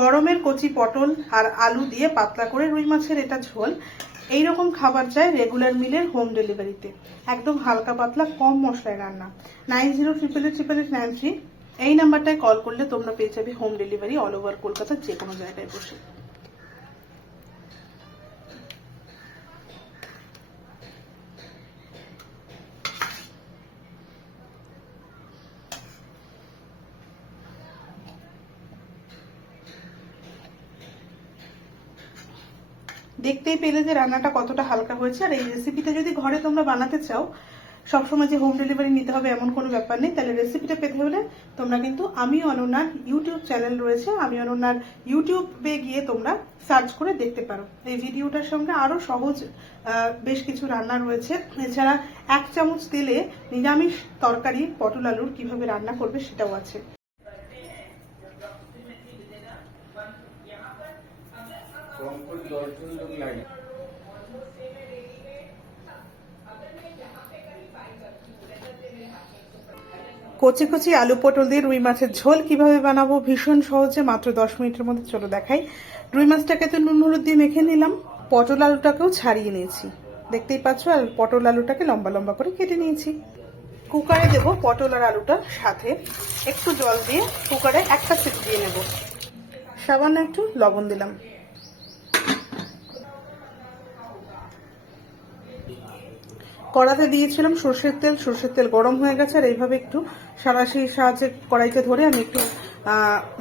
গরমের কচি পটল আর আলু দিয়ে পাতলা করে রুই মাছের এটা ঝোল এই রকম খাবার চাই রেগুলার মিলের হোম ডেলিভারিতে একদম হালকা পাতলা, কম মশলায় রান্না। Nine zero triple eight triple eight nine three এই নাম্বারটায় কল করলে তোমরা পেয়ে যাবে হোম ডেলিভারি অল ওভার কলকাতার যে কোনো জায়গায় বসে। দেখতেই পেলে যে রান্নাটা কতটা হালকা হয়েছে। আর এই রেসিপিটা যদি ঘরে তোমরা বানাতে চাও, সবসময় যে হোম ডেলিভারি নিতে হবে এমন কোনো ব্যাপার নেই। তাহলে রেসিপিটা পেতে হলে তোমরা কিন্তু আমি অনন্যার ইউটিউব চ্যানেল রয়েছে। আমি অনন্যার ইউটিউবে গিয়ে তোমরা সার্চ করে দেখতে পারো। এই ভিডিওটার সঙ্গে আরও সহজ বেশ কিছু রান্না রয়েছে। এছাড়া এক চামচ তেলে নিরামিষ তরকারি পটল আলুর কীভাবে রান্না করবে সেটাও আছে। লাগে কচি কচি আলু পটল দিয়ে রুই মাছের ঝোল কীভাবে বানাবো ভীষণ সহজে, মাত্র দশ মিনিটের মধ্যে চলো দেখাই। রুই মাছটাকে তো নুন, হলুদ দিয়ে মেখে নিলাম। পটল আলুটাকেও ছাড়িয়ে নিয়েছি। দেখতেই পাচ্ছ, আর পটল আলুটাকে লম্বা লম্বা করে কেটে নিয়েছি। কুকারে দেবো পটল আর আলুটা সাথে একটু জল দিয়ে কুকারে একটা সিট দিয়ে নেব। সামান্য একটু লবণ দিলাম। কড়াতে দিয়েছিলাম সর্ষের তেল সর্ষের তেল গরম হয়ে গেছে, আর এইভাবে একটু সারাশির সাহায্যে কড়াইতে ধরে আমি একটু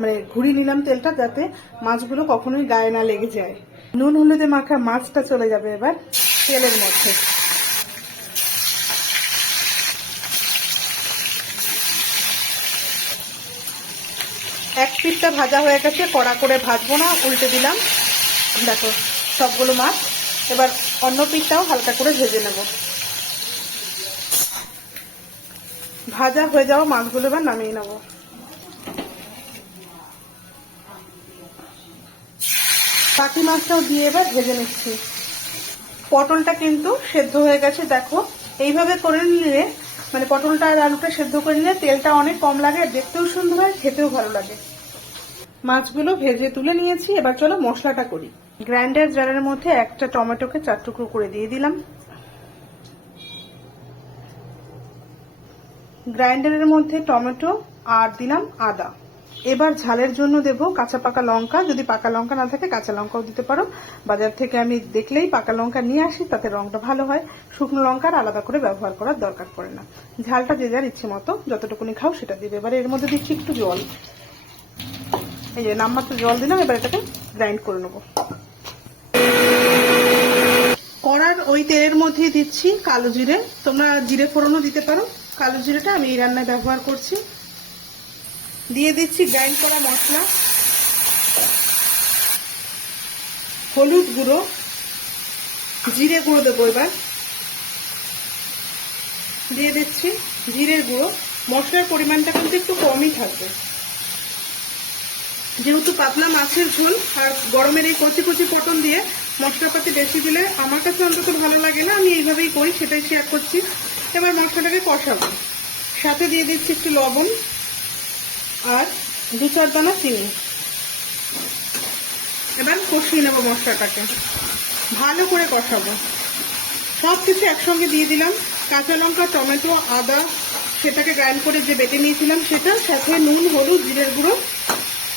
মানে ঘুরিয়ে নিলাম তেলটা যাতে মাছগুলো কখনোই গায়ে না লেগে যায়। নুন হলুদে মাখা মাছটা চলে যাবে এবার তেলের মধ্যে। এক পিঠটা ভাজা হয়ে গেছে, কড়া করে ভাজবো না, উল্টে দিলাম। দেখো, সবগুলো মাছ। এবার অন্য পিঠটাও হালকা করে ভেজে নেব। ভাজা হয়ে যাওয়া মাছগুলো এবার নামিয়ে নেব। বাকি মাছটাও দিয়ে এবার ভেজে নিচ্ছি। পটলটা কিন্তু সেদ্ধ হয়ে গেছে, দেখো। এইভাবে করে নিলে মানে পটলটা আর আলুটা সেদ্ধ করে নিলে তেলটা অনেক কম লাগে, দেখতেও সুন্দর হয়, খেতেও ভালো লাগে। মাছগুলো ভেজে তুলে নিয়েছি, এবার চলো মশলাটা করি। গ্রাইন্ডার জারের মধ্যে একটা টমেটোকে চার টুকরো করে দিয়ে দিলাম। গ্রাইন্ডারের মধ্যে টমেটো আর দিলাম আদা। এবার ঝালের জন্য দেব কাঁচা পাকা লঙ্কা। যদি পাকা লঙ্কা না থাকে, কাঁচা লঙ্কাও দিতে পারো। বাজার থেকে আমি দেখলেই পাকা লঙ্কা নিয়ে আসি, তাতে রংটা ভালো হয়। শুকনো লঙ্কার আলাদা করে ব্যবহার করার দরকার পড়ে না। ঝালটা যে যার ইচ্ছে মতো, যতটুকুনি খাও সেটা দিবে। এবারে এর মধ্যে দিচ্ছি একটু জল। এই যে নামমাত্র জল দিলাম, এবার এটাকে গ্রাইন্ড করে নেব। কড়ার ওই তেলের মধ্যে দিচ্ছি কালো জিরে। তোমরা জিরে ফোড়নও দিতে পারো। কালো জিরেটা আমি এই রান্নায় ব্যবহার করছি। দিয়ে দিচ্ছি গ্রাইন্ড করা মশলা। হলুদ গুঁড়ো। জিরে গুঁড়ো দেবো এবার। দিয়ে দিচ্ছি জিরের গুঁড়ো। মশলার পরিমাণটা কিন্তু একটু কমই থাকবে। যেহেতু পাতলা মাছের ঝোল আর গরমের এই কচি কচি পটল দিয়ে মশলাপাতি বেশি দিলে আমার কাছে অন্তত ভালো লাগে না, আমি এইভাবেই করি, সেটাই শেয়ার করছি। এবার মশলাটাকে কষাবো। সাথে দিয়ে দিচ্ছি একটু লবণ আর দু চার দানা চিনি। এবার কষিয়ে নেব মশলাটাকে। ভালো করে কষাবো। সব কিছু একসঙ্গে দিয়ে দিলাম। কাঁচা লঙ্কা, টমেটো, আদা, সেটাকে গ্রাইন্ড করে যে বেটে নিয়েছিলাম সেটা সাথে নুন, হলুদ, জিরের গুঁড়ো,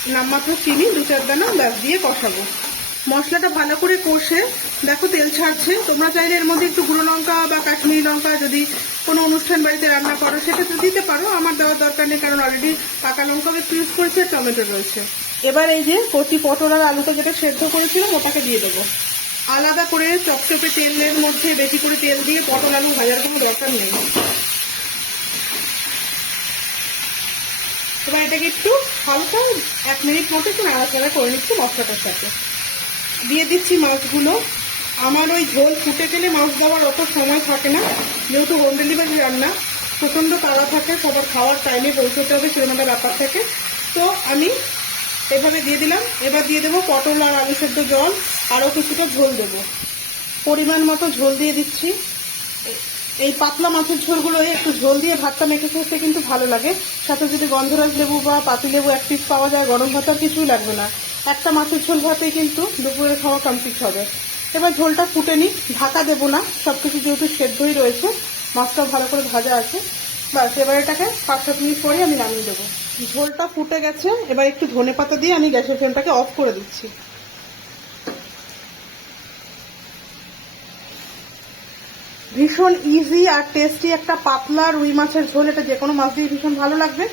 নামমাত্র চিনি, দু চার দানা দিয়ে কষাবো। মশলাটা ভালো করে কষে, দেখো তেল ছাড়ছে। তোমরা চাইলে এর মধ্যে একটু গুঁড়ো লঙ্কা বা কাশ্মীরি লঙ্কা যদি কোনো অনুষ্ঠান বাড়িতে রান্না করো, সেক্ষেত্রে দিতে পারো। আমার দেওয়ার দরকার নেই, কারণ অলরেডি পাকা লঙ্কাও একটু ইউজ করেছে টমেটো রয়েছে। এবার এই যে কচি পটল আর আলুটা যেটা সেদ্ধ করেছিলাম, ওটাকে দিয়ে দেবো। আলাদা করে চপচপে তেলের মধ্যে বেশি করে তেল দিয়ে পটল আলু ভাজার কোনো দরকার নেই। এবার এটাকে একটু হালকা এক মিনিট মতো একটু নাড়াচাড়া করে নিচ্ছি মশলাটার সাথে। দিয়ে দিচ্ছি মাছগুলো। আমার ওই ঝোল ফুটে গেলে মাছ দেওয়ার অত সময় থাকে না, যেহেতু হোম ডেলিভারি রান্না, প্রচণ্ড তাড়া থাকে, সবার খাওয়ার টাইমে পৌঁছতে হবে সেরকম একটা ব্যাপার থাকে। তো আমি এভাবে দিয়ে দিলাম। এবার দিয়ে দেবো পটল আর আলু সেদ্ধ জল, আরও কিছুটা ঝোল দেবো। পরিমাণ মতো ঝোল দিয়ে দিচ্ছি। এই পাতলা মাছের ঝোলগুলো একটু ঝোল দিয়ে ভাতটা মেখে খেতে কিন্তু ভালো লাগে। সাথে যদি গন্ধরাজ লেবু বা পাতি লেবু এক পিস পাওয়া যায়, গরম ভাত আর কিছুই লাগবে না। একটা মাছের ঝোল ভাতেই কিন্তু দুপুরের খাওয়া কমপ্লিট হবে। এবার ঝোলটা ফুটে নিই ঢাকা দেবো না সব কিছু যেহেতু সেদ্ধই রয়েছে, মাছটা ভালো করে ভাজা আছে। বাস, এবার এটাকে পাঁচ সাত মিনিট পরে আমি নামিয়ে দেবো। ঝোলটা ফুটে গেছে, এবার একটু ধনে পাতা দিয়ে আমি গ্যাসের ফ্লেমটাকে অফ করে দিচ্ছি। ভীষণ ইজি আর টেস্টি একটা পাতলা রুই মাছের ঝোল, এটা যে কোনো মাছ দিয়ে ভীষণ ভালো লাগবে।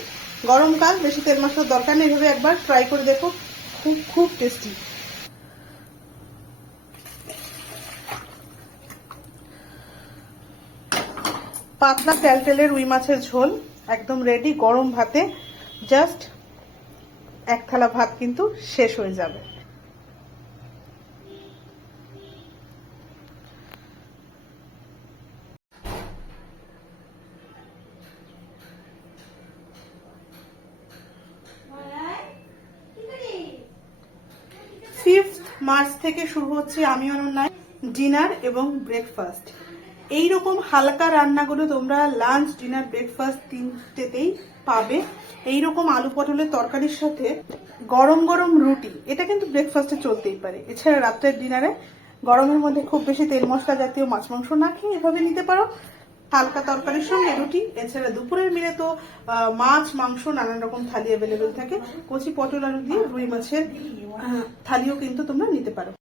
গরমকাল, বেশি তেল মশলার দরকার নেই, এভাবে একবার ট্রাই করে দেখো। খুব খুব টেস্টি পাতলা তেলতেলে রুই মাছের ঝোল, একদম রেডি গরম ভাতে জাস্ট এক থালা ভাত কিন্তু শেষ হয়ে যাবে। মার্চ থেকে শুরু হচ্ছে আমি অনন্যায় ডিনার এবং ব্রেকফাস্ট। এই রকম হালকা রান্নাগুলো তোমরা লাঞ্চ, ডিনার, ব্রেকফাস্ট তিনটেতেই পাবে। এই রকম আলু পটলের তরকারির সাথে গরম গরম রুটি, এটা কিন্তু ব্রেকফাস্টে চলতেই পারে। এছাড়া রাত্রের ডিনারে গরমের মধ্যে খুব বেশি তেল মশলা জাতীয় মাছ মাংস না খেয়ে এভাবে নিতে পারো। হালকা তরকারির সঙ্গে রুটি, এছাড়া দুপুরের মিলে তো মাছ, মাংস নানান রকম থালি অ্যাভেলেবেল থাকে। কচি পটল আলু দিয়ে রুই মাছের থালিও কিন্তু তোমরা নিতে পারো।